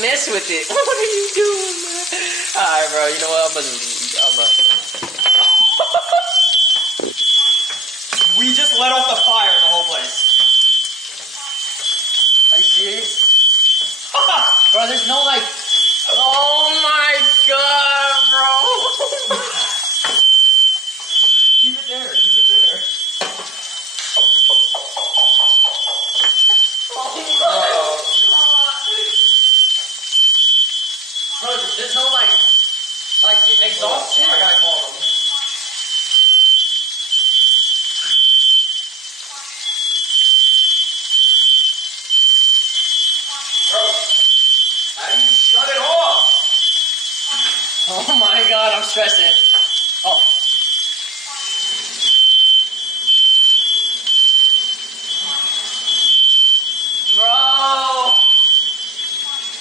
mess with it. What are you doing, man? Alright, bro. You know what? We just let off the fire in the whole place. Are you serious? Bro, there's no like... Oh my god, bro. Keep it there. Keep it there. Oh my god. Bro, there's no like exhaust shit. I gotta call them. Bro, how do you shut it off? Oh my god, I'm stressing. Oh.